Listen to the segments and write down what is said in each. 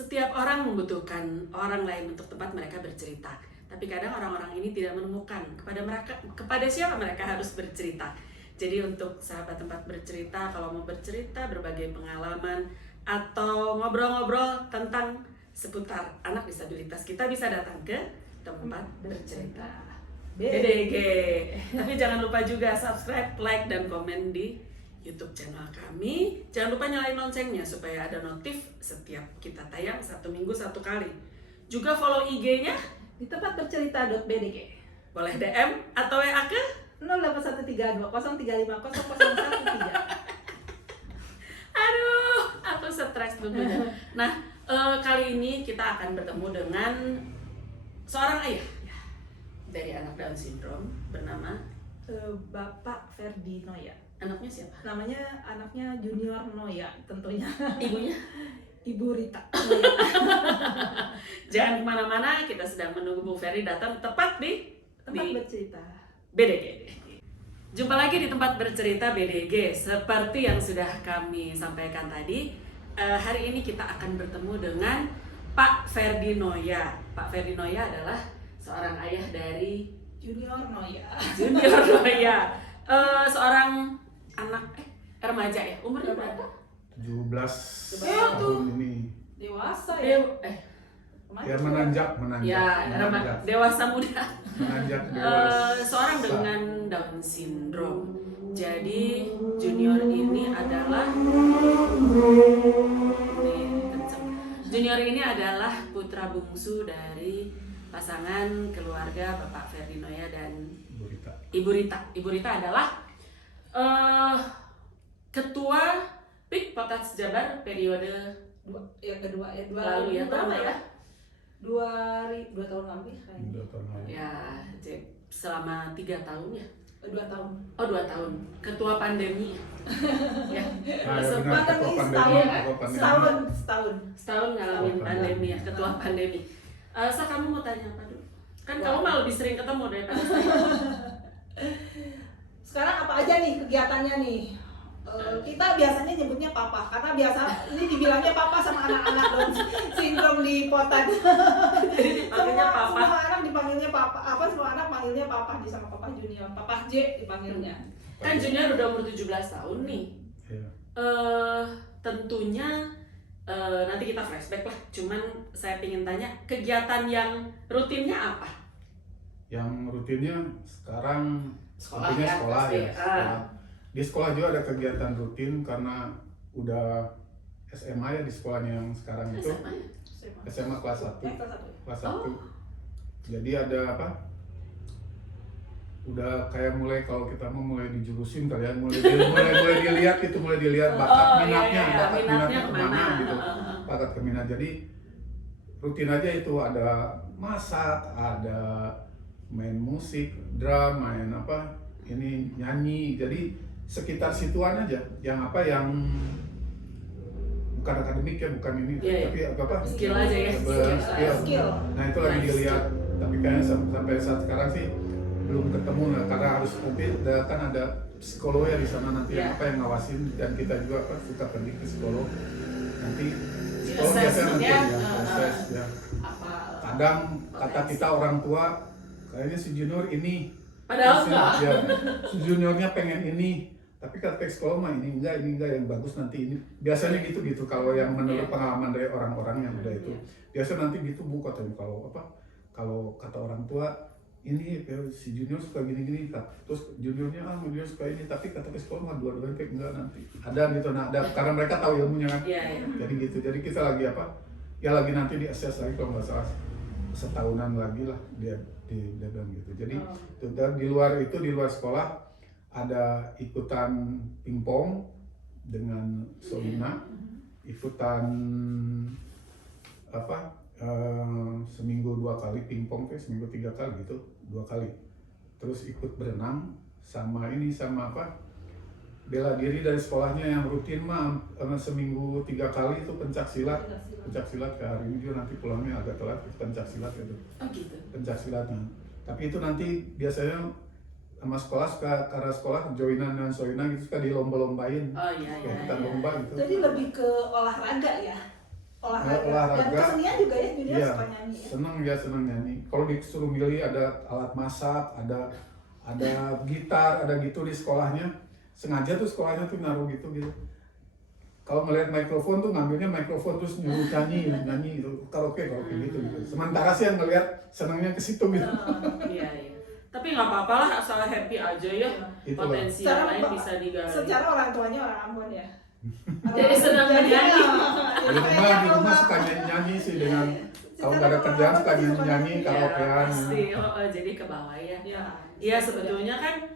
Setiap orang membutuhkan orang lain untuk tempat mereka bercerita. Tapi kadang orang-orang ini tidak menemukan kepada siapa mereka harus bercerita. Jadi untuk sahabat tempat bercerita, kalau mau bercerita berbagai pengalaman atau ngobrol-ngobrol tentang seputar anak disabilitas, kita bisa datang ke tempat bercerita. BDG. Tapi jangan lupa juga subscribe, like, dan komen di YouTube channel kami. Jangan lupa nyalain loncengnya supaya ada notif setiap kita tayang 1 minggu 1 kali. Juga follow IG-nya di tempat bercerita.bdg. Boleh DM atau WA ke 081320350013. Aduh, aku stres dulunya. Nah, kali ini kita akan bertemu dengan seorang ayah dari anak Down syndrome bernama Bapak Ferdi Noya. Anaknya siapa? Anaknya Junior Noya tentunya. Ibunya? Ibu Rita. Jangan kemana-mana, kita sedang menunggu Bu Ferry datang tepat di tempat bercerita BDG. Jumpa lagi di tempat bercerita BDG. Seperti yang sudah kami sampaikan tadi, hari ini kita akan bertemu dengan Pak Ferdi Noya. Pak Ferdi Noya adalah seorang ayah dari Junior Noya. Junior Noya. Seorang anak remaja ya, umurnya berapa? 17 Ya, tahun ini. Dewasa ya. Ya menanjak. Ya, dewasa muda. Menanjak dewasa. Seorang dengan Down syndrome. Jadi Junior ini adalah putra bungsu dari pasangan keluarga Bapak Ferdi Noya dan Ibu Rita. Ibu Rita adalah ketua PIK Kota Jabar periode yang kedua ya, lalu ya, tahun ya? 2 tahun lebih kayaknya. 2 tahun lalu. Ya, selama 3 tahun ya? 2 tahun. Oh, 2 tahun. Ketua pandemi ya? Benar, ketua pandemi. Setahun ngalamin pandemi ya, ketua pandemi. Kamu mau tanya apa dulu? Kan kamu malah lebih sering ketemu daripada saya. Sekarang apa aja nih kegiatannya nih? Kita biasanya nyebutnya papa karena biasa ini dibilangnya papa sama anak-anak Down syndrome di Potan. Jadi dipanggilnya papa. Semua anak dipanggilnya papa. Semua anak panggilnya papa sama papa Junior. Papa J dipanggilnya. Kan Junior udah umur 17 tahun nih. Iya. Tentunya nanti kita flashback lah. Cuman saya ingin tanya kegiatan yang rutinnya apa? Yang rutinnya sekarang Sekolah tentunya ya, sekolah pasti. ya. Sekolah. Di sekolah juga ada kegiatan rutin karena udah SMA ya di sekolahnya yang sekarang itu. SMA kelas 1. Kelas 1. Jadi ada apa? Udah kayak mulai kalau kita mau mulai dijurusin kalian mulai dilihat gitu, mulai dilihat bakat minatnya kemana gitu. Bakat keminat. Jadi rutin aja itu ada masak, ada main musik, drum, main apa? Ini nyanyi. Jadi sekitar situan aja yang bukan akademik ya, bukan ini, tapi apa skill aja ya, skill. Nah itu lagi dilihat, tapi kayaknya sampai saat sekarang sih belum ketemu lah, karena harus nanti kan ada psikolog ya di sana nanti yang ngawasin, dan kita juga suka pergi ke psikolog nanti. Psikolog biasanya nanti proses ya. Kadang kata kita orang tua kayaknya si Junior ini, padahal enggak. Ya, si Juniornya pengen ini, tapi kata psikolog mah ini enggak yang bagus nanti ini. Biasanya gitu kalau yang menurut pengalaman dari orang-orang yang udah itu. Biasa nanti gitu Bu katanya kalau kata orang tua ini si Junior suka gini-gini, terus Juniornya dia suka ini, tapi kata psikolog mah dua-duanya kayak enggak nanti. Ada gitu, nah ada karena mereka tahu ilmunya kan. Jadi gitu. Jadi kita lagi lagi nanti di assess lagi kalau nggak salah setahunan lagi lah dia bilang gitu. Jadi di luar sekolah ada ikutan pingpong dengan Soina, ikutan seminggu 2 kali pingpong, seminggu 3 kali gitu, 2 kali. Terus ikut berenang sama bela diri dari sekolahnya yang rutin mah seminggu 3 kali itu pencak silat. Kayak hari ini juga nanti pulangnya agak telat pencak silat itu. Oh gitu. Pencak silatnya. Tapi itu nanti biasanya sama sekolah karena sekolah joinan dan soinan gitu suka dilomba-lombain. Oh iya. Kita lomba gitu. Jadi lebih ke olahraga ya. olahraga. Dan olahraga. kesenian juga ya, Junior Iya, suka nyanyi ya. seneng nyanyi. Kalau disuruh milih ada alat masak, ada gitar, ada gitu di sekolahnya. Sengaja tuh sekolahnya tuh naruh gitu. Kalau ngelihat mikrofon tuh ngambilnya mikrofon terus nyuruh nyanyi gitu, karaoke gitu. Sementara sih yang ngelihat senangnya ke situ gitu. Iya. Tapi nggak apa-apa lah, asal happy aja ya. Itulah. Potensi yang lain bisa digali. Secara orang tuanya orang Ambon ya. Jadi senang Jadi, nyanyi. Di rumah suka nyanyi sih dengan kalau nggak ada kerjaan suka nyanyi karaokean. Pasti, jadi ke bawah ya. Iya sebetulnya kan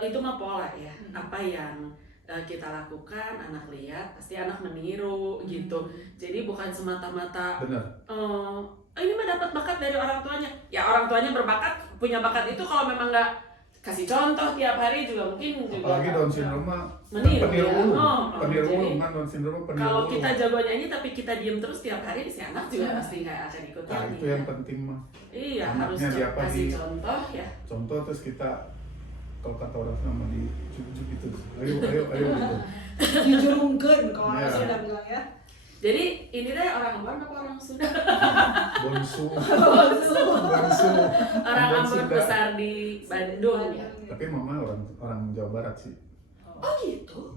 itu mah pola ya. Apa yang kita lakukan, anak lihat, pasti anak meniru gitu. Jadi bukan semata-mata Bener. ini mah dapat bakat dari orang tuanya. Ya orang tuanya berbakat, punya bakat itu kalau memang nggak kasih contoh tiap hari juga mungkin juga. Apalagi Down syndrome mah Meniru peniru ya. ulung. Oh, Peniru jadi ulung kan Down syndrome peniru kalau ulung. kita jago nyanyi tapi kita diem terus tiap hari, si anak juga pasti nggak akan ikut Nah, nyanyi. itu yang penting mah. Iya, harus Anaknya diapa kasih di- contoh ya. Contoh terus kita kalau kata orang sama di cucu gitu. Ayo gitu. dijurungkeun kalau Iya. orang Sunda bilang ya. Jadi ini deh orang Ambon apa orang Sunda? Bonsu. Orang Ambon Ambon Sunda. besar di Bandung ya. Tapi mama orang Jawa Barat sih. Oh gitu.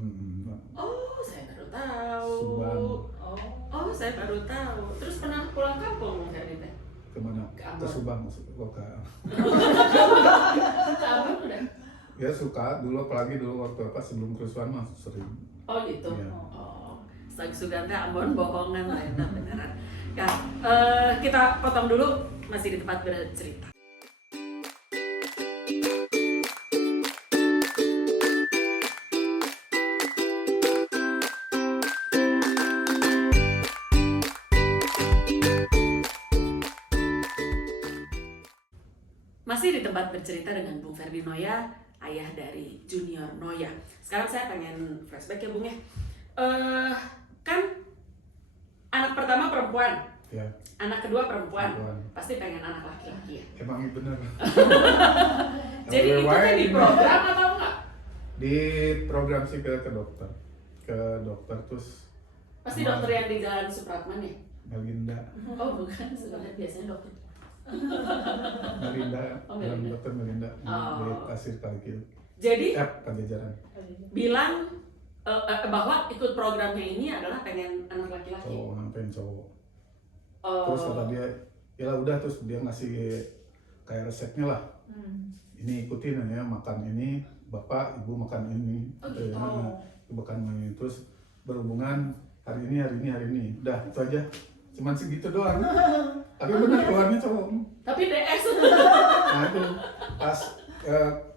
Oh saya baru tahu. Subang. Oh saya baru tahu. Terus pernah pulang kampung kan itu? Kemana? Ke Ke Ambon. Subang ke Ke Ambon udah. ya suka dulu apalagi dulu waktu sebelum kerusuhan mah sering. Oh gitu. Iya. Oh, Sugante Ambon bohongan lah itu beneran. Ya, kita potong dulu masih di tempat bercerita. Masih di tempat bercerita dengan Bung Ferdi Noya, ayah dari Junior Noya. Sekarang saya pengen flashback ya Bung ya. Kan anak pertama perempuan, Ya, anak kedua perempuan. Perempuan. Pasti pengen anak laki-laki ya. emang bener. Jadi itu kan di program atau enggak? Di program sih ke dokter. Ke dokter terus Pasti dokter yang di Jalan Supratman ya? Melinda. Oh bukan, sebenarnya biasanya dokter. Melinda, Oh, Melinda. dokter Melinda Oh. di Pasir Kalkil. Jadi Pajajaran. bilang bahwa ikut programnya ini adalah pengen anak laki-laki. Cowok, pengen cowok. Oh. Terus kata dia, ya lah udah, terus dia ngasih kayak resepnya lah. Ini ikutin ya, makan ini, bapak, ibu makan ini. Oh, gitu. Ibu makan ini, terus berhubungan hari ini. Udah, itu aja. Cuman segitu doang. Tapi benar keluarnya cowok. Tapi DS. Nah itu pas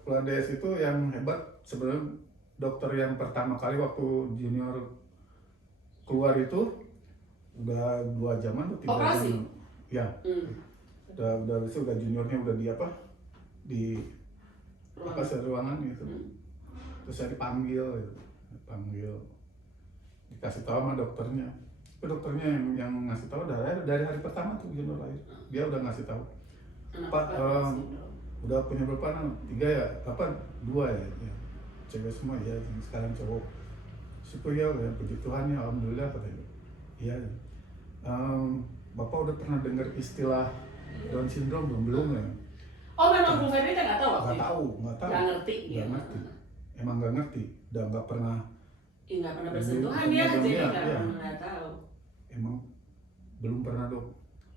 keluar DS itu yang hebat sebenarnya dokter yang pertama kali waktu Junior keluar itu udah 2 jaman atau 3 Operasi? jam. Ya, udah itu udah juniornya udah di apa? Di apa ruangan gitu. Terus saya dipanggil dikasih tahu sama dokternya. Itu dokternya yang ngasih tahu dari hari pertama tuh Junior lahir. Dia udah ngasih tahu. Pak, udah punya berapa anak? 3 ya? 2 ya? Ya. Cewek semua ya, sekarang cowok. Syukur ya, puji Tuhan ya, alhamdulillah katanya. Iya. Bapak udah pernah dengar istilah Down syndrome belum ya? Oh memang Bung Ferdi nggak tahu? Nggak tahu. Nggak ngerti. Nggak ngerti. Emang nggak ngerti. Udah nggak pernah. Nggak pernah bersentuhan ya, jadi nggak pernah tahu. Emang belum pernah dok.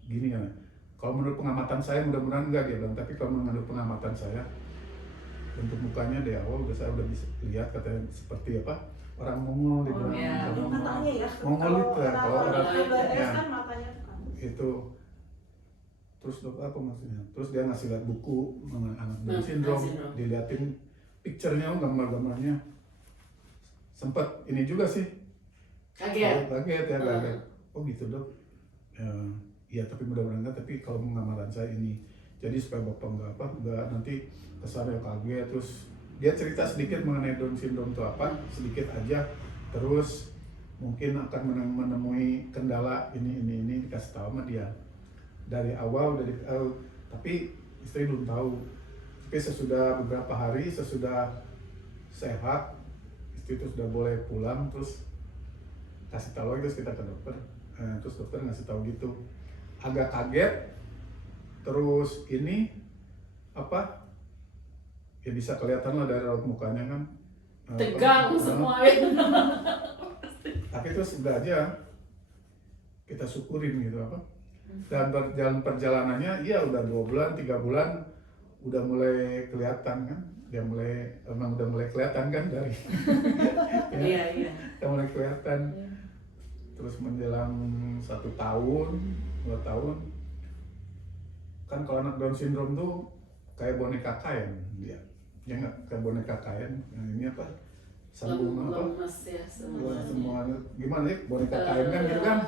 Gini kan. Kalau menurut pengamatan saya mudah-mudahan enggak dia bilang. Tapi kalau menurut pengamatan saya, bentuk mukanya dari awal saya udah bisa lihat katanya seperti apa orang Mongol dia bilang. iya. Orang Mongol. Matanya ya. Mongolit ya, kalau orang ya. ya. Kan matanya tuh kan. Itu terus dok apa maksudnya? Terus dia ngasih lihat buku mengenai anak Down syndrome, syndrome. diliatin picture-nya, gambar-gambarnya. Sempat ini juga sih. Kaget. Kaget ya, kaget. Oh gitu dok. Iya tapi mudah-mudahan enggak. Tapi kalau pengamatan saya ini, jadi supaya bapak enggak nanti kesannya kaget. Terus dia cerita sedikit mengenai Down syndrome itu apa, sedikit aja. Terus mungkin akan menemui kendala ini dikasih tahu sama dia dari awal tapi istri belum tahu. Tapi sesudah beberapa hari sesudah sehat istri itu sudah boleh pulang, terus kasih tahu terus kita ke dokter Terus dokter ngasih tahu gitu, agak kaget. Terus ini apa? Ya bisa kelihatan lah dari raut mukanya kan. Tegang semua ya. Tapi terus udah aja kita syukurin gitu apa. Dan berjalan perjalanannya, iya udah 2 bulan, 3 bulan udah mulai kelihatan kan. Emang udah mulai kelihatan kan dari. Iya. Udah mulai kelihatan. Terus menjelang 1 tahun, 2 tahun, kan kalau anak Down syndrome tuh kayak boneka kain dia. Ya nggak, kayak boneka kain. Nah ini apa? Sambung apa? Lemes ya Semua gimana ya? Boneka kain kan gitu kan?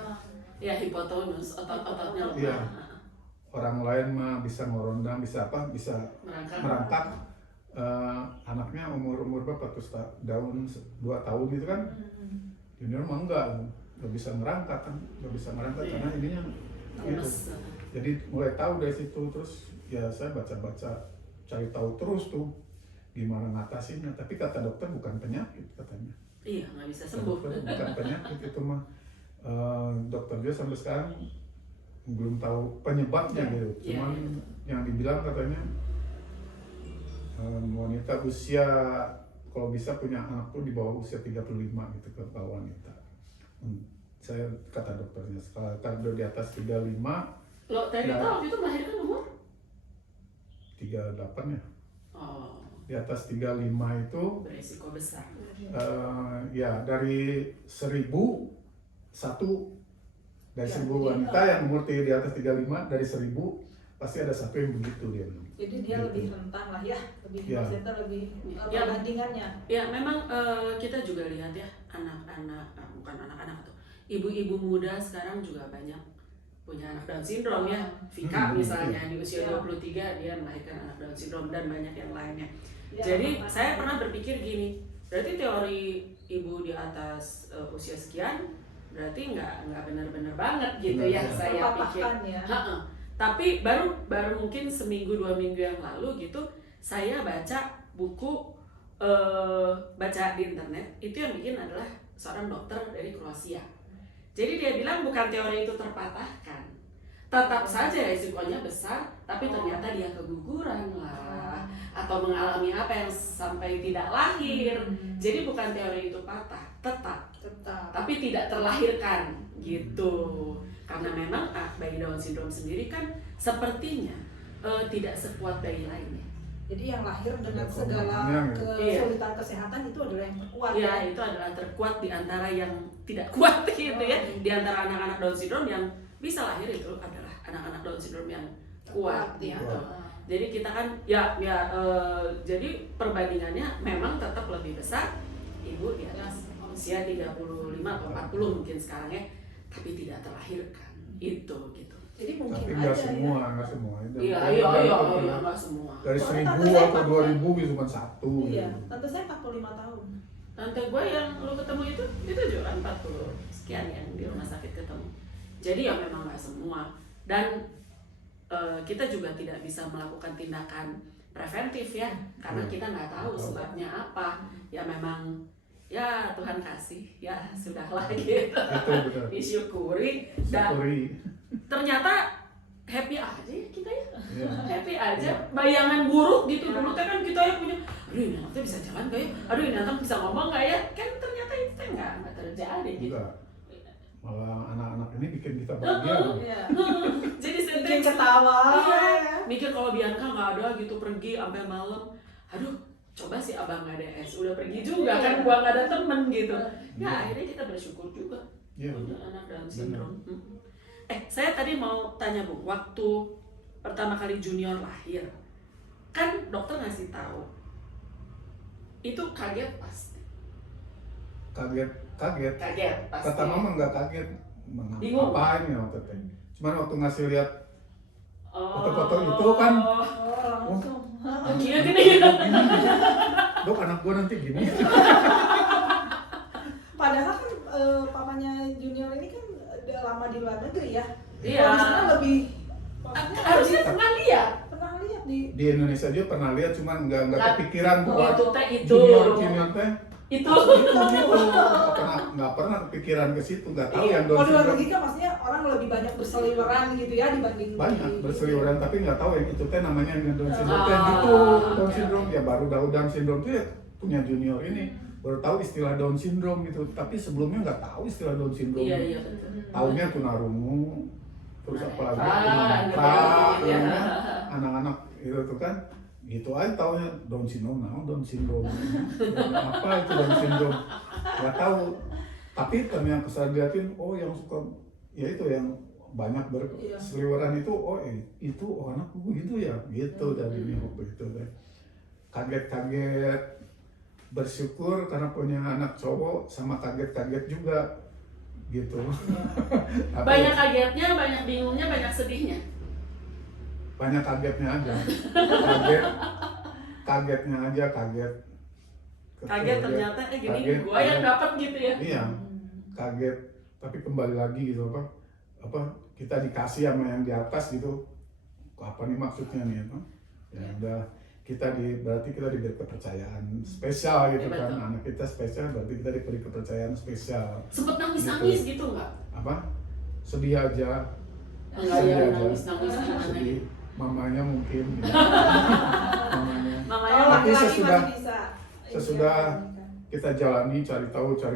Ya hipotonus, otot-ototnya lemah. Iya. Orang lain mah bisa ngorondang, bisa apa? Bisa merangkak. Anaknya umur berapa? Terus Down 2 tahun gitu kan? Junior mah nggak bisa merangkak kan? Nggak bisa merangkak karena ininya gitu. Jadi mulai tahu dari situ, terus ya saya baca-baca, cari tahu terus tuh gimana ngatasinnya. Tapi kata dokter bukan penyakit katanya. Iya, nggak bisa sembuh. Bukan penyakit itu mah. Dokter dia sampai sekarang belum tahu penyebabnya gitu. Cuman yang dibilang katanya wanita usia, kalau bisa punya anak tuh di bawah usia 35 gitu ke bawah wanita. Saya kata dokternya, kalau di atas 35. Lo tadi Ya. tuh waktu itu melahirkan umur? 38 ya. Oh, Di atas 35 itu beresiko besar. ya dari 1.000 dari 1.000 wanita yang umur di atas 35, dari 1.000 pasti ada 1 yang begitu dia bilang. Jadi dia Gitu. lebih rentan lah ya, lebih Ya. maksudnya lebih Ya. perbandingannya. Ya memang kita juga lihat ya anak-anak, bukan anak-anak tuh, ibu-ibu muda sekarang juga banyak punya anak Down syndrome ya. Vika misalnya di usia 23 dia melahirkan anak Down syndrome dan banyak yang lainnya. Jadi saya pernah berpikir gini, berarti teori ibu di atas usia sekian berarti nggak benar-benar banget gitu ya saya pikir. Ya. Tapi baru mungkin seminggu 2 minggu yang lalu gitu saya baca buku baca di internet, itu yang bikin adalah seorang dokter dari Kroasia. Jadi dia bilang bukan teori itu terpatahkan, tetap saja risikonya besar, tapi ternyata dia keguguran lah atau mengalami apa yang sampai tidak lahir. Jadi bukan teori itu patah, tetap tapi tidak terlahirkan gitu. Karena memang bayi Down syndrome sendiri kan sepertinya tidak sekuat bayi lainnya. Jadi yang lahir dengan Ada segala korbannya, kesulitan kesehatan itu adalah yang terkuat. Ya, itu adalah terkuat di antara yang tidak kuat gitu ya. Di antara anak-anak Down syndrome yang bisa lahir itu adalah anak-anak Down syndrome yang kuat gitu. Jadi kita kan jadi perbandingannya memang tetap lebih besar ibu di atas usia 35 atau 40 mungkin sekarang ya, tapi tidak terlahirkan itu gitu. Jadi mungkin Tapi aja nggak semua. Iya, nggak semua. Dari Soalnya 1.000 atau tante 2.000 gitu cuma 1. Iya, tante saya 45 tahun. Tante gue yang lu ketemu itu juga 40 sekian yang di rumah sakit ketemu. Jadi ya memang nggak semua. Dan kita juga tidak bisa melakukan tindakan preventif ya, karena kita nggak tahu sebabnya apa. Ya memang ya Tuhan kasih, ya sudahlah gitu. Disyukuri. Dan ternyata happy aja ya kita ya. Happy aja. Bayangan buruk gitu dulu kan kita ya punya, aduh ini anaknya bisa jalan gak ya? Aduh ini anak bisa ngomong gak ya? Kan ternyata itu nggak terjadi gitu. Malah anak-anak ini bikin kita bahagia. Jadi saya Bikin ketawa. mikir kalau Bianca nggak ada gitu pergi sampai malam, aduh coba si abang nggak ada udah pergi juga kan, gua nggak ada temen gitu. Ya akhirnya kita bersyukur juga untuk anak Down syndrome. Saya tadi mau tanya Bu, waktu pertama kali Junior lahir kan dokter ngasih tahu, itu kaget pasti. Kaget pasti. Kata mama nggak kaget, bingung apain ya waktu itu. Cuman waktu ngasih lihat foto-foto itu kan, langsung. Gini. Dok anak gua nanti gini. Padahal kan papanya Junior ini kan udah lama di luar negeri ya. Iya. Kalau di sana lebih harusnya pernah lihat di Indonesia dia pernah lihat, cuman nggak kepikiran bahwa itu teh itu junior teh Itu nggak pernah kepikiran ke situ, nggak tahu yang Down Kalau di luar syndrome. negeri kan maksudnya orang lebih banyak berseliweran gitu ya dibanding Banyak di- berseliweran, tapi nggak tahu yang itu teh namanya yang Down syndrome teh gitu. Down syndrome ya baru tahu Down syndrome tuh ya punya junior ini baru tahu istilah Down syndrome gitu, tapi sebelumnya nggak tahu istilah Down syndrome. iya iya betul. Taunya tunarungu, terus apalagi gitu ya. anak-anak itu tuh kan gitu aja taunya Down syndrome, Down syndrome, apa itu Down syndrome, nggak tahu. Tapi ternyata saya liatin, oh yang suka ya itu yang banyak berseliweran itu, oh itu oh anakku gitu ya, gitu dari ini waktu itu deh. Kaget-kaget, bersyukur karena punya anak cowok, sama kaget-kaget juga gitu. Tapi Banyak kagetnya, banyak bingungnya, banyak sedihnya. banyak kagetnya aja, kagetnya aja kaget. Kaget ternyata gini, Kaget, gua yang kaget. dapat gitu ya. Iya, kaget. Tapi kembali lagi gitu apa kita dikasih sama yang di atas gitu. Apa nih maksudnya nih apa? Ya udah berarti kita diberi kepercayaan spesial gitu Ya, kan. betul. Anak kita spesial berarti kita diberi kepercayaan spesial. Sempet nangis-nangis gitu nggak? Apa? Sedih aja. Enggak Sedih ya, aja. nangis-nangis gimana Sedih. gitu. Mamanya mungkin. Gitu. Mamanya. Mamanya Kalau Tapi laki-laki sesudah- masih bisa. sesudah Iya, kita jalani cari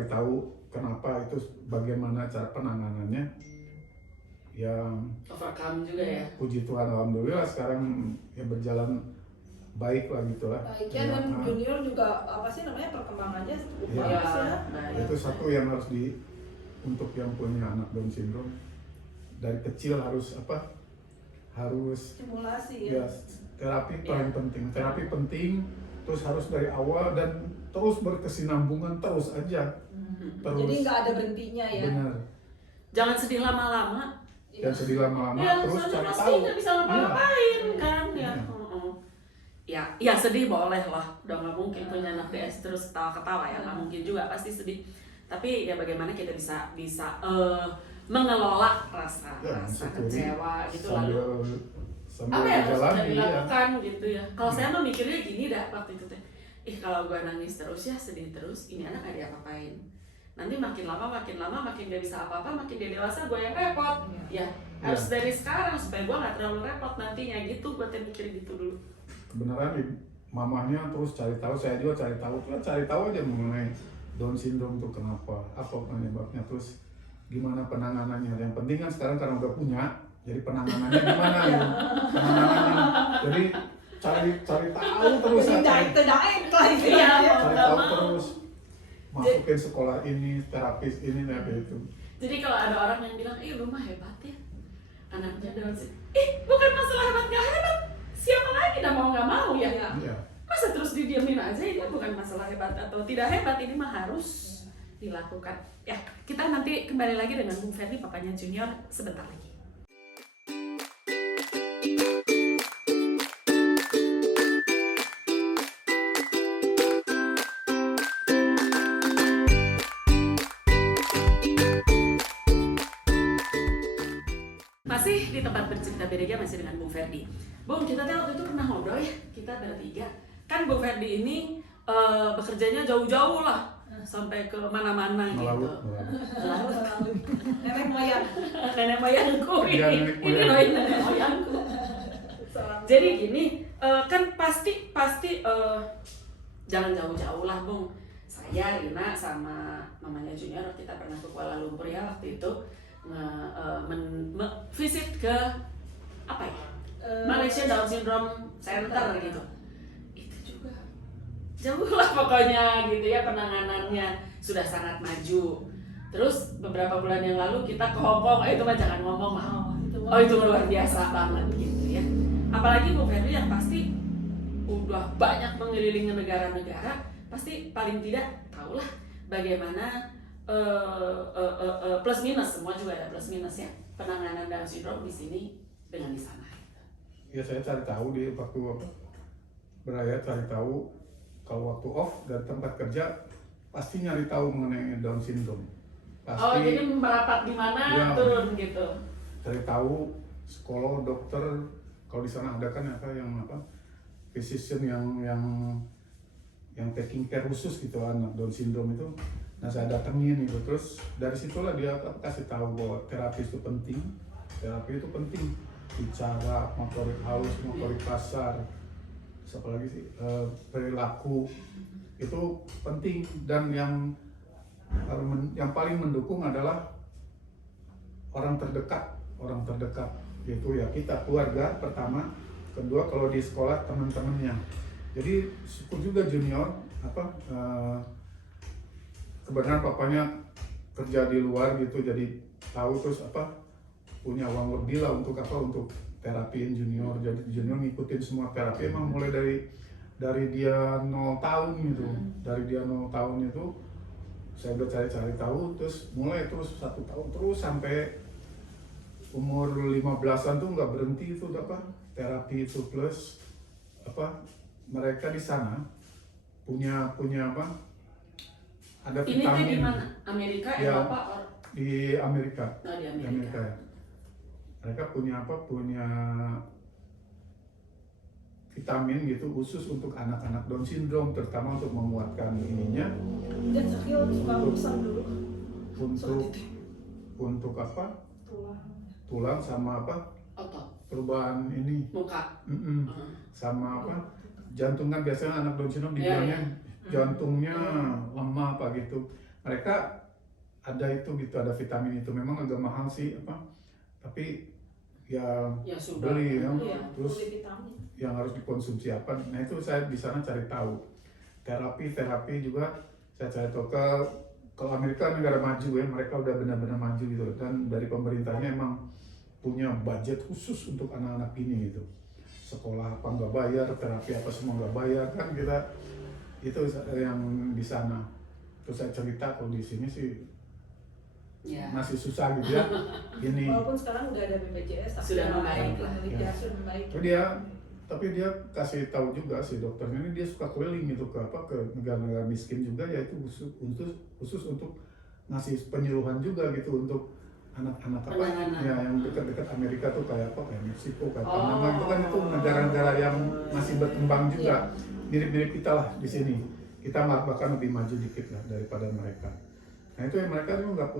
tahu kenapa itu, bagaimana cara penanganannya ya. overcome juga ya. Puji Tuhan alhamdulillah sekarang ya berjalan baik lah gitulah. baik ya, dan junior juga apa sih namanya perkembangannya cukup Iya. bagus ya. baik. Itu satu yang harus untuk yang punya anak Down syndrome dari kecil harus Stimulasi ya ya. terapi paling penting, terapi penting, terus harus dari awal dan terus berkesinambungan terus aja. Terus Jadi nggak ada berhentinya ya. benar. Jangan sedih lama-lama. Dan sedih lama-lama Ya, terus soalnya cari pasti tahu. nggak bisa ngapa-ngapain kan ya. Iya. Heeh. Ya sedih boleh lah. Udah nggak mungkin punya anak DS terus ketawa-ketawa ya, nggak mungkin juga, pasti sedih. Tapi ya bagaimana kita bisa mengelola rasa Ya, syukuri. kecewa gitu lalu sambil apa yang harus berjalan kita iya. dilakukan gitu ya. Kalau saya mah mikirnya gini dah waktu itu teh, kalau gua nangis terus ya sedih terus, ini anak gak diapa-apain. Nanti makin lama makin gak bisa apa-apa, makin dia dewasa gua yang repot. Ya harus dari sekarang supaya gua nggak terlalu repot nantinya gitu. Gua teh mikir gitu dulu. Kebenaran mamahnya terus cari tahu, saya juga cari tahu aja mengenai Down syndrome itu kenapa, apa penyebabnya, terus gimana penanganannya. Yang penting kan sekarang karena udah punya, jadi penanganannya gimana gitu. Penanganannya, jadi cari tahu terus Jadi cari daik lah Iya, istilahnya. mau nggak tahu mau. terus, masukin sekolah ini, terapis ini, itu. Jadi kalau ada orang yang bilang, lu mah hebat ya, anaknya Down syndrome. Bukan masalah hebat gak hebat, siapa lagi dah mau nggak mau ya. Iya. Iya. Masa terus didiamin aja, ini bukan masalah hebat atau tidak hebat, ini mah harus dilakukan. Ya, kita nanti kembali lagi dengan Bung Ferdi, papanya Junior, sebentar lagi. Masih di tempat bercerita Berega, masih dengan Bung Ferdi. Bung, kita waktu itu pernah ngobrol ya, kita bertiga. Kan Bung Ferdi ini bekerjanya jauh-jauh lah, sampai ke mana-mana gitu. Melaut. Nenek moyang. Nenek moyangku Iya, nenek ini moyang. loh nenek moyangku. Jadi gini, kan pasti jangan jauh-jauh lah Bung. Saya, Rina, sama mamanya Junior kita pernah ke Kuala Lumpur ya waktu itu visit ke apa ya? Malaysia Down Syndrome Center gitu. Itu juga jauh lah pokoknya gitu ya, penanganannya sudah sangat maju. Terus beberapa bulan yang lalu kita ke Hong Kong, itu mah jangan ngomong mah. Oh itu luar biasa banget gitu ya. Apalagi Bu Ferdi yang pasti udah banyak mengelilingi negara-negara, pasti paling tidak tahulah bagaimana plus minus, semua juga ada plus minus ya, penanganan Down syndrome di sini dengan di sana. Ya saya cari tahu di waktu beraya, cari tahu kalau waktu off dari tempat kerja pasti nyari tahu mengenai Down syndrome. Pasti Oh jadi merapat di mana Ya. turun gitu. cari tahu psikolog, dokter, kalau di sana ada kan apa physician yang taking care khusus gitu anak Down syndrome itu. Nah saya datengin gitu, terus dari situlah dia kasih tahu bahwa terapi itu penting, bicara, motorik halus, motorik kasar, terus apa lagi sih, perilaku itu penting, dan yang paling mendukung adalah orang terdekat yaitu ya kita, keluarga pertama, kedua kalau di sekolah teman-temannya. Jadi syukur juga junior kebenaran papanya kerja di luar gitu, jadi tahu, terus punya uang lebih lah untuk terapiin junior. Jadi junior ngikutin semua terapi, emang mulai dari dia 0 tahun gitu. Dari dia 0 tahun itu saya udah cari tahu, terus mulai terus 1 tahun terus sampai umur 15-an tuh nggak berhenti itu terapi itu. Plus mereka di sana punya ada Ini tuh vitamin. di mana? Amerika, Ya, Eropa? di Amerika. Oh, di Di Amerika. Amerika ya. Mereka punya vitamin gitu khusus untuk anak-anak Down syndrome, terutama untuk menguatkan ininya, Dan Sakil suka besar dulu. untuk tulang sama Otot, perubahan ini muka. sama jantung. Kan biasanya anak Down syndrome dibilangnya jantungnya lemah gitu. Mereka ada itu gitu, ada vitamin itu, memang agak mahal sih tapi ya sudah. beli ya. Iya, Terus beli vitamin. yang harus dikonsumsi apa. Nah itu saya di sana cari tahu. Terapi juga saya cari tahu. Kalau Amerika negara maju ya, mereka udah benar-benar maju gitu, dan dari pemerintahnya emang punya budget khusus untuk anak-anak ini gitu. Sekolah apa nggak bayar, terapi apa semua nggak bayar kan, kita itu yang di sana. Terus saya cerita kalau di sini sih masih susah gitu ya. Ini Walaupun sekarang udah ada BPJS, tapi Sudah membaik lah. Ya, sudah membaik. tapi dia kasih tahu juga si dokternya ini, dia suka keliling gitu ke negara-negara miskin juga, yaitu khusus untuk ngasih penyuluhan juga gitu untuk anak-anak ya yang dekat-dekat Amerika tuh kayak Meksiko, kayak Panama itu kan, itu negara-negara yang masih berkembang juga, mirip-mirip kita lah di sini. Kita bahkan lebih maju dikit lah daripada mereka. Nah itu yang mereka tuh nggak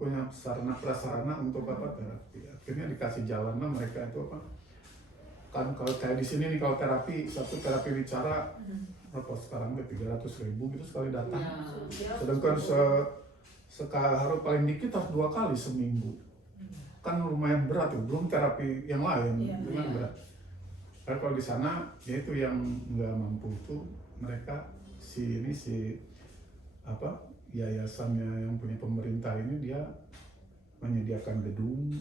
punya sarana prasarana untuk terapi. Akhirnya dikasih jalan lah mereka itu kan. Kalau kayak di sini nih, kalau satu terapi bicara sekarang 300.000 gitu sekali datang. Sedangkan sekarang paling dikit harus 2 kali seminggu. Kan lumayan berat tuh, belum terapi yang lain, lumayan berat. Kalau di sana ya itu yang nggak mampu itu, mereka yayasannya yang punya pemerintah ini, dia menyediakan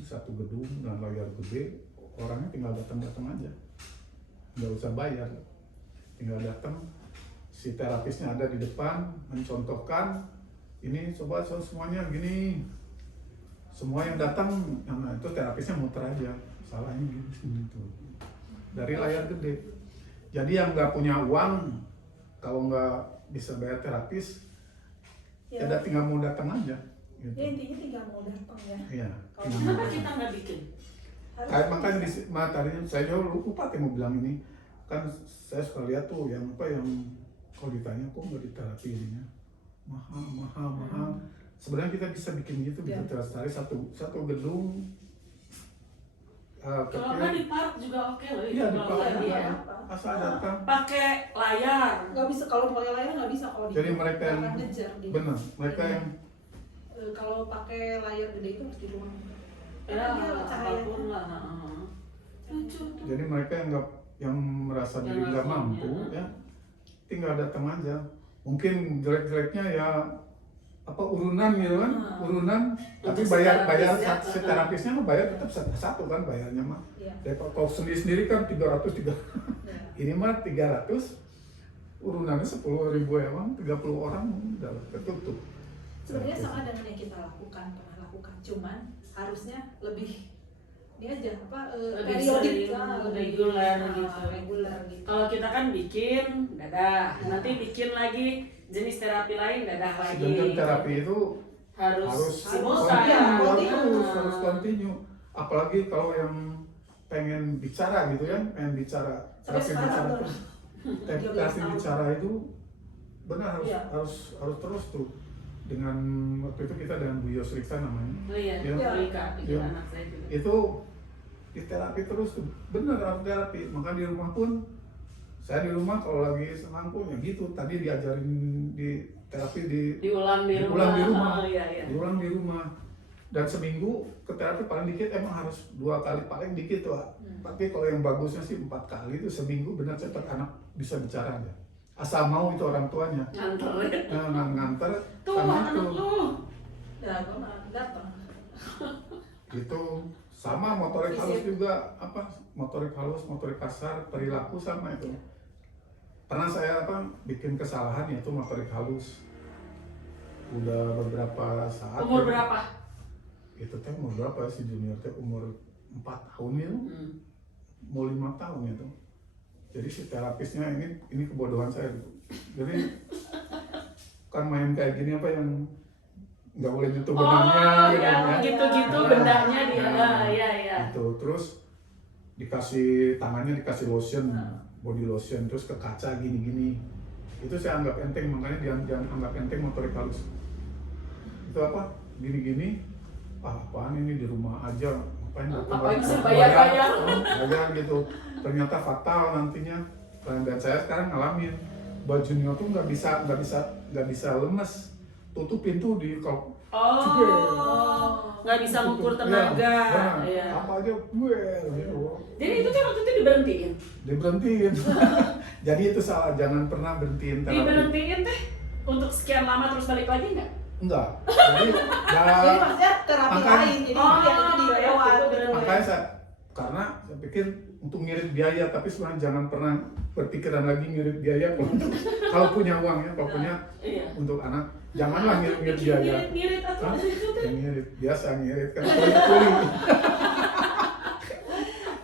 satu gedung dan layar gede, orangnya tinggal datang aja, nggak usah bayar, tinggal datang, si terapisnya ada di depan mencontohkan, ini coba semuanya gini, semua yang datang, nah itu terapisnya muter aja, salahnya gitu, dari layar gede. Jadi yang nggak punya uang, kalau nggak bisa bayar terapis, ya tinggal mau datang aja. Gitu. Ya intinya tinggal mau datang ya. Iya. Kenapa kita nggak bikin? Kayak makanya tadi saya lupa mau bilang ini, kan saya suka lihat tuh yang kalau ditanya kok nggak diterapi ininya, mahal. Sebenarnya kita bisa bikin gitu, bisa cari satu gedung. Kalau nggak di park juga oke loh. Iya di park. Ya. Asal datang. Pakai layar. Nggak bisa, kalau pakai layar nggak bisa kalau Jadi mereka yang ngejar gitu. benar, mereka yang kalau pakai layar gede itu harus di ruang. Ya, apapun lah. Jadi mereka yang merasa diri nggak mampu ya, tinggal datang aja. Mungkin jelek-jeleknya ya urunan gitu kan, tapi bayar si terapisnya bayar tetap satu kan bayarnya mah. Kalau sendiri kan 300. Ini mah 300, urunannya 10.000 emang 30 orang udah ketutup. Sebenarnya sama dengan yang kita pernah lakukan, cuman harusnya lebih dia aja periodik, reguler gitu. Kalau kita kan bikin dadah, nanti bikin lagi jenis terapi lain dadah lagi. Sedangkan terapi itu harus continue. Apalagi kalau yang pengen bicara gitu ya, terapi bicara itu benar harus Iya. harus terus tuh. Dengan waktu itu kita dengan Bu Yos Riksa namanya. Oh iya, Iya. Rika, Iya. anak saya juga. Itu di terapi terus tuh, bener harus terapi. Maka di rumah pun saya di rumah kalau lagi senang pun ya gitu. Tadi diajarin di terapi Diulang di diulang di rumah. Oh, iya, iya. diulang di rumah. Dan seminggu ke terapi paling dikit emang harus 2 kali paling dikit tuh. Tapi kalau yang bagusnya sih 4 kali itu seminggu benar cepat anak bisa bicara aja. Asal mau itu orang tuanya. Nganter ya. Nganter Tuh sama anak itu. lu. Ya, gue malah datang. Itu sama motorik halus juga apa motorik halus motorik kasar perilaku sama itu pernah saya bikin kesalahan yaitu motorik halus udah beberapa saat Umur ya. berapa? Itu teh umur berapa si junior teh umur 4 tahun ya mau 5 tahun ya tuh jadi si terapisnya ini kebodohan saya gitu jadi kan main kayak gini apa yang nggak boleh nyentuh benangnya gitu yang kan ya. gitu-gitu Nah, bendanya dia. nah, Iya. Itu terus dikasih tangannya dikasih lotion, body lotion terus ke kaca gini-gini. Itu saya anggap enteng makanya jangan anggap enteng motorik halus. Itu apa? Gini-gini. Apaan ini di rumah aja? Ngapain sih bayar-bayar? Bayar gitu. Ternyata fatal nantinya. Dan saya sekarang ngalamin baju junior tuh nggak bisa lemes. Tutup pintu di kalau Nggak bisa mengukur tenaga. Iya. Apa aja gue gitu. Jadi itu kan waktu itu diberhentiin. Diberhentiin. Jadi itu salah, jangan pernah berhentiin terapi. Diberhentiin teh untuk sekian lama terus balik lagi nggak? Enggak. Jadi Jadi maksudnya terapi lain, jadi yang itu dilewat. makanya karena saya pikir untuk ngirit biaya, tapi sebenarnya jangan pernah berpikiran lagi ngirit biaya kalau punya uang ya, kalau punya untuk anak, janganlah ngirit biaya. Ngirit atau itu teh? Ngirit, biasa ngirit kan kuli.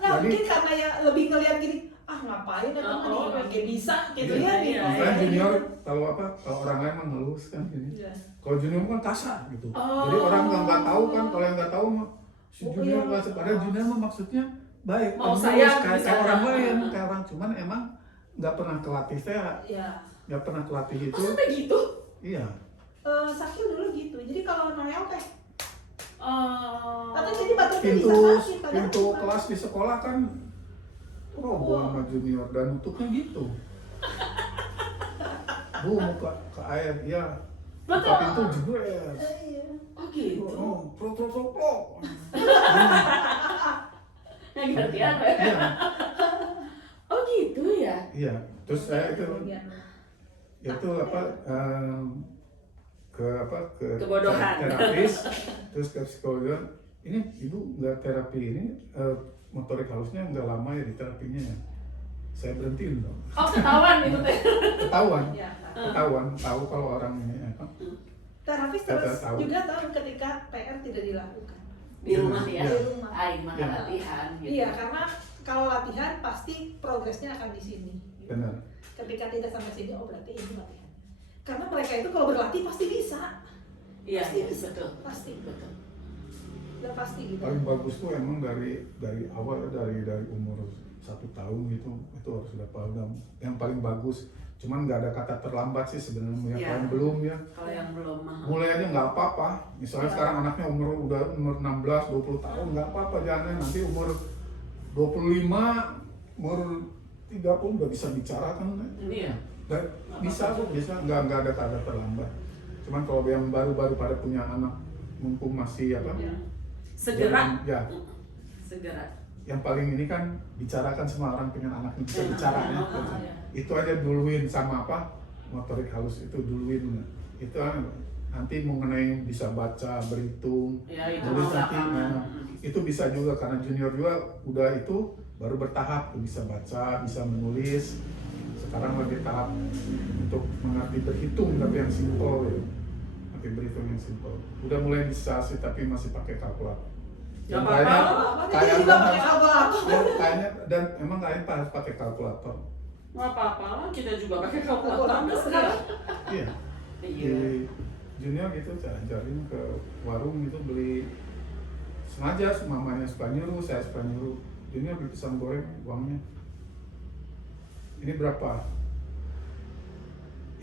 Nah, mungkin karena ya lebih ngeliat gini, ngapain ya teman dia bisa gitu ya. Makanya junior kalau orang lain mah ngelus kan gini. Kalau junior kan kasar gitu. Jadi orang nggak tahu kan, kalau yang nggak tahu mah si junior kasar. Padahal junior mah maksudnya baik, mau sayang kayak orang lain, kayak orang cuman emang nggak pernah kelatih saya, nggak pernah kelatih itu. Sampai gitu? Iya. Sakil dulu gitu. Jadi kalau Noel teh, atau jadi batuknya bisa sakit. Pintu kelas di sekolah kan roboh sama junior dan nutupnya gitu. Bu mau ke air, ya. Buka pintu jebret. Oh gitu? Pro. Nggak ngerti apa ya? Iya. Oh gitu ya? Iya. Terus saya itu ke kebodohan. terapis, terus ke psikolog. Ini ibu nggak terapi ini motorik halusnya nggak lama ya di terapinya ya. Saya berhentiin dong. Oh ketahuan itu teh? Ketahuan, tahu kalau orang ini apa. Terapis terus juga tahu ketika PR tidak dilakukan. Di rumah ya? Di rumah. Maka latihan gitu. Iya, karena kalau latihan pasti progresnya akan di sini. Benar. Ketika tidak sampai sini, berarti ini latihan. Karena mereka itu kalau berlatih pasti bisa. Iya, pasti bisa. betul. Pasti. Betul. Udah pasti gitu. Paling bagus tuh emang dari awal dari umur 1 tahun gitu itu harus sudah paham. Yang paling bagus, cuman nggak ada kata terlambat sih sebenarnya. Yang paling belum ya. Kalau yang belum mulai aja nggak apa-apa. Misalnya sekarang anaknya umur 16, 20 tahun nggak apa-apa, jangan nanti umur 25, umur 30 udah bisa bicara kan? Iya. Bisa nggak ada kata terlambat. Cuman kalau yang baru-baru pada punya anak mumpung masih segera. Segera. Yang paling ini kan bicarakan semua orang pengen anaknya bisa bicaranya. Itu aja duluin sama motorik halus itu duluin. Itu nanti mengenai bisa baca, berhitung, nulis nanti. Itu bisa juga karena junior juga udah itu baru bertahap bisa baca, bisa menulis. Sekarang lagi tahap untuk mengerti berhitung tapi yang simpel ya. Nanti berhitung yang simpel. Udah mulai bisa sih tapi masih pakai kalkulator. Yang kayaknya dan emang kayaknya harus pakai kalkulator. Nggak apa-apa, kita juga pakai kalkulator sekarang. Iya. Di junior gitu saya ajarin ke warung itu beli sengaja mamanya suka nyuruh, saya suka nyuruh. Junior beli pisang goreng uangnya. Ini berapa?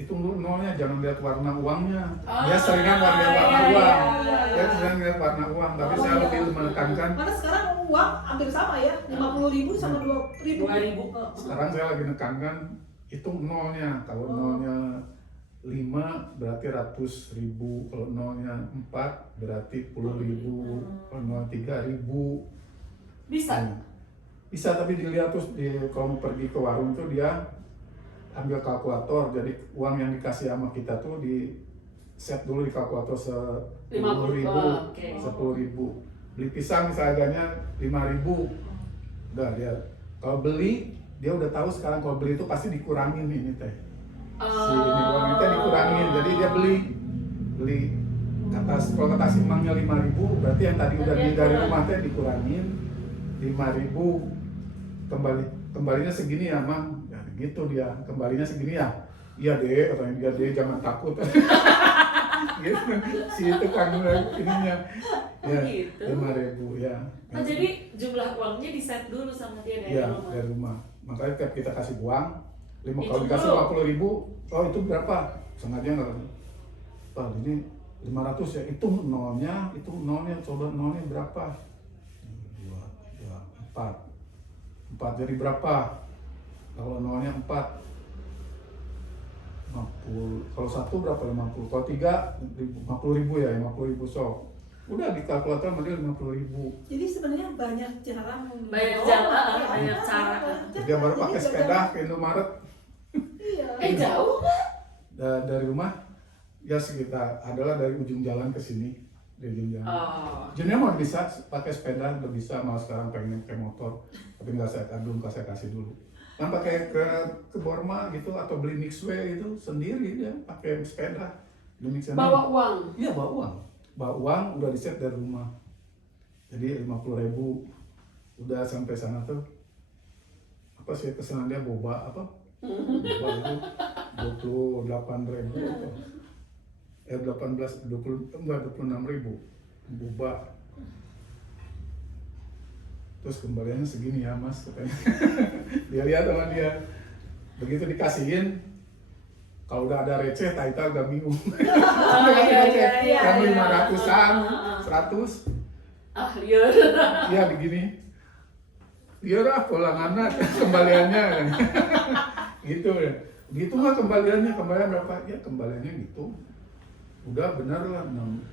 hitung dulu nolnya, jangan lihat warna uangnya. Oh, Dia seringan lihat warna iya, uang. iya. Dia sering lihat warna uang, tapi saya iya. lebih menekankan. Karena sekarang uang hampir sama ya, 50.000 sama 2.000. 2.000. Sekarang saya lagi menekankan hitung nolnya. Kalau nolnya 5 berarti 100.000, kalau nolnya 4 berarti 10.000, kalau nol 3.000. Bisa. Bisa, tapi dilihat terus kalau pergi ke warung tuh dia ambil kalkulator, jadi uang yang dikasih sama kita tuh di set dulu di kalkulator 10.000, 10.000. Beli pisang misalnya harganya 5.000, udah dia kalau beli dia udah tahu sekarang kalau beli itu pasti dikurangin ini teh. Si ini uang itu dikurangin, jadi dia beli kalau kata simangnya 5.000, berarti yang tadi udah beli dari rumah teh dikurangin 5.000, kembalinya segini ya mang, ya, gitu dia kembalinya segini ya, iya deh katanya dia, jangan takut. Gitu si itu kan ininya ya Gitu. 5.000 ya. Oh, jadi jumlah uangnya di set dulu sama dia dari Iya, rumah. dari rumah. Makanya tiap kita kasih uang, kalau Itu dikasih dulu. 50.000, oh itu berapa? Sengaja nggak? Pak ini 500 ya, itu nolnya, coba nolnya berapa? 2, 4 jadi berapa? Kalau nolnya 4, 50. Kalau 1 berapa? 50. Kalau 3, 50.000 ya, 50.000 sok. Udah di kalkulator model 50.000. Jadi sebenarnya banyak cara. Banyak cara, banyak cara. Dia baru pakai sepeda ke Indomaret. Iya. Jauh. Dari rumah ya sekitar adalah dari ujung jalan ke sini, dari ujung jalan. Oh. Jadinya mau bisa pakai sepeda, udah bisa, malah sekarang pengen pakai motor, tapi nggak saya kasih dulu. Kan pakai ke Borma gitu atau beli Mixway itu sendiri dia pakai sepeda. Bawa uang. Iya bawa uang udah di set dari rumah. Jadi 50.000 udah sampai sana tuh apa sih pesanan dia boba apa? Boba itu 28.000 atau 26.000 boba. Terus kembaliannya segini ya mas katanya. Dia lihat sama dia, begitu dikasihin kalau udah ada receh Taita udah bingung. Kan 500-an 100 Liar. ya begini biar pulang anak kembaliannya kan. Gitu ya, gitu mah kembalian berapa ya, kembaliannya gitu udah benar lah,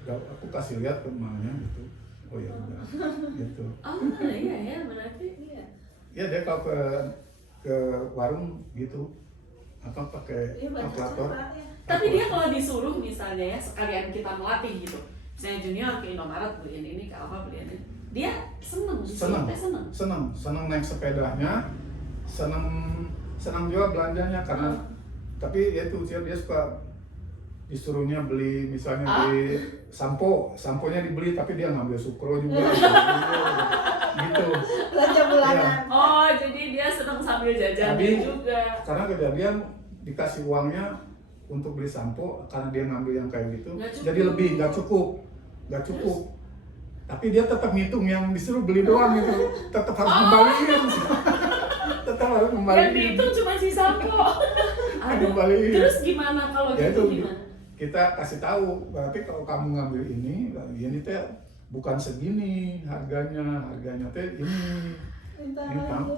aku kasih lihat ke mamanya gitu, oh ya udah gitu. Oh iya ya, berarti iya. Iya. Ya dia kalau ke warung gitu apa pakai Iya, banyak kalkulator. cara, ya. Tapi dia kalau disuruh misalnya ya sekalian kita melatih gitu, misalnya junior ke Indomaret beliin ini, ke Alfa beliin ini, dia seneng. Seneng naik sepedanya, seneng juga belanjanya karena tapi ya itu dia suka disuruhnya beli misalnya beli samponya dibeli tapi dia ngambil sukro juga gitu. Belanja bulanan. Iya. Oh, jadi dia seneng sambil jajan Tapi, juga. Karena kejadian dikasih uangnya untuk beli sampo karena dia ngambil yang kayak gitu, Nggak cukup. jadi lebih nggak cukup. Tapi dia tetap ngitung yang disuruh beli doang gitu, tetap harus kembaliin. Tetap harus Yang kembaliin. dihitung cuma si sampo. Aduh, Kembaliin. terus gimana kalau Ya gitu itu gimana? kita kasih tahu, berarti kalau kamu ngambil ini teh bukan segini harganya teh ini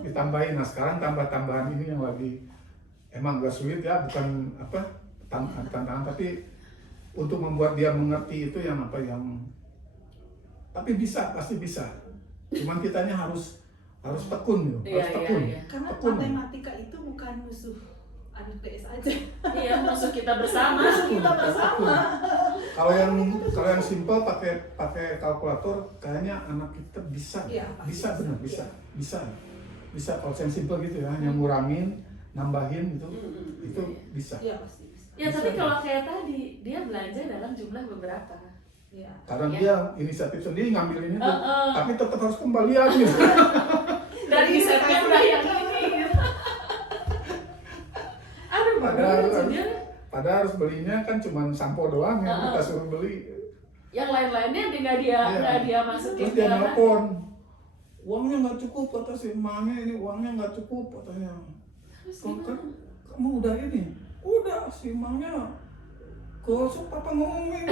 ditambahin. Nah sekarang tambahan ini yang lagi emang gak sulit ya, bukan apa tantangan, tapi untuk membuat dia mengerti itu yang apa yang, tapi pasti bisa. Cuman kitanya harus tekun gitu, harus tekun. Iya. Karena Tekun. matematika itu bukan musuh anak PS aja. Iya, musuh kita bersama. Kita bersama. Kalau yang simpel pakai kalkulator kayaknya anak kita bisa. Iya, pasti bisa bisa. benar bisa kalau yang simpel gitu ya, yang ngurangin nambahin gitu itu bisa. Iya pasti bisa. Ya tapi kalau kayak tadi dia belanja dalam jumlah beberapa. Iya. Karena Ya. dia inisiatif sendiri ngambil ini tuh, Heeh. tapi tetap harus kembalian gitu. Dan di setnya udah yang ini. Aduh, Padahal harus belinya kan cuma sampo doang yang kita suruh beli. Yang lain-lainnya nggak dia masukin Terus dia ke nelpon, uangnya nggak cukup kata si emaknya, ini uangnya nggak cukup katanya. Terus Kan gimana? kamu udah ini, Udah simangnya gosok papa ngomongin.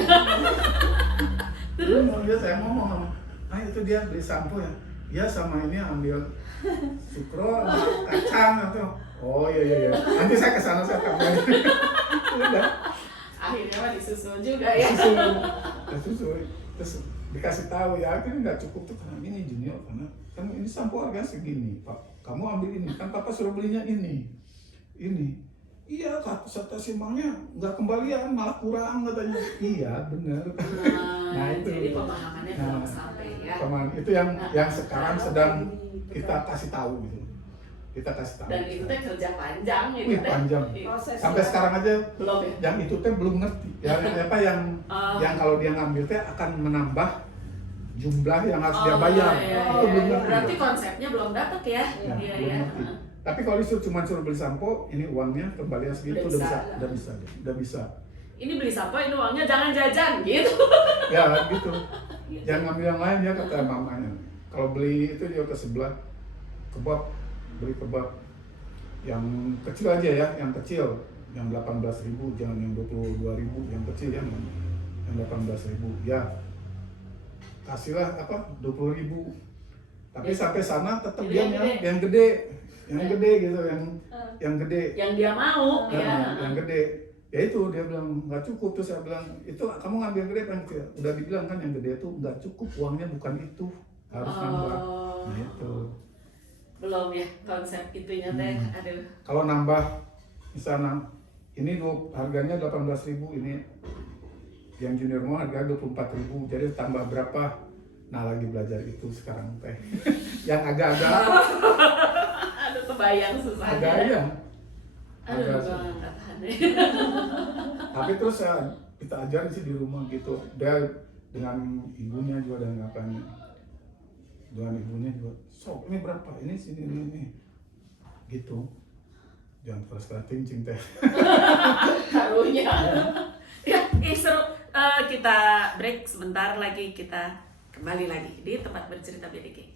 Dia saya ngomong sama, ah itu dia beli sampo ya. Ya sama ini ambil sukro, sama kacang atau oh iya. Nanti saya kesana saya tambahin. Udah. Akhirnya mah disusul juga ya. Susu. Terus dikasih tahu ya itu nggak cukup tuh karena ini Junior karena kan ini sampo harga segini Pak. Kamu ambil ini kan Papa suruh belinya ini. Iya kata simangnya nggak kembalian malah kurang katanya. Iya benar. Nah, itu. Jadi pemahamannya belum sampai ya. Teman itu yang sekarang sedang kita kasih tahu gitu. Kita kasih tahu. Dan itu teh kerja panjang gitu Wih, teh. panjang. Proses Sampai ya. sekarang aja Belum ya. yang itu teh belum ngerti. Yang kalau dia ngambil teh akan menambah jumlah yang harus dia bayar. Iya, Itu belum iya. ngerti. Berarti konsepnya belum dapat ya. Ya, Iya belum ya. ngerti. Tapi kalau disuruh cuma suruh beli sampo, ini uangnya kembalian segitu udah bisa. Ini beli sampo, ini uangnya jangan jajan gitu. Ya gitu. Jangan ngambil yang lain ya kata mamanya. Kalau beli itu dia ke sebelah kebab, beli kebab yang kecil aja ya, yang kecil, yang 18.000 jangan yang 22.000, yang kecil yang 18.000 ya. Kasihlah apa 20.000. Tapi sampai sana tetap dia yang gede. Yang gede gitu, yang gede. Yang dia mau ya. Yang gede. Ya itu dia bilang nggak cukup, terus saya bilang itu kamu ngambil gede kan kecil. Udah dibilang kan yang gede itu nggak cukup, uangnya bukan itu, harus nambah. Nah itu. Belum ya konsep itunya teh. Aduh. Kalau nambah misalnya ini harganya 18.000, ini yang junior mau harga 24.000, jadi tambah berapa? Nah lagi belajar itu sekarang teh. Yang agak-agak Aduh kebayang susahnya. agak ya. Aduh Agak. bang nggak tahan deh. Tapi terus ya, kita ajarin sih di rumah gitu. Dia dengan ibunya juga dan apanya. Dengan ibunya juga. Sok ini berapa? Ini sini ini. Gitu. Jangan keras-keras kencing teh. Karunya. Ya, seru. Kita break sebentar lagi, kita kembali lagi di tempat bercerita BDG.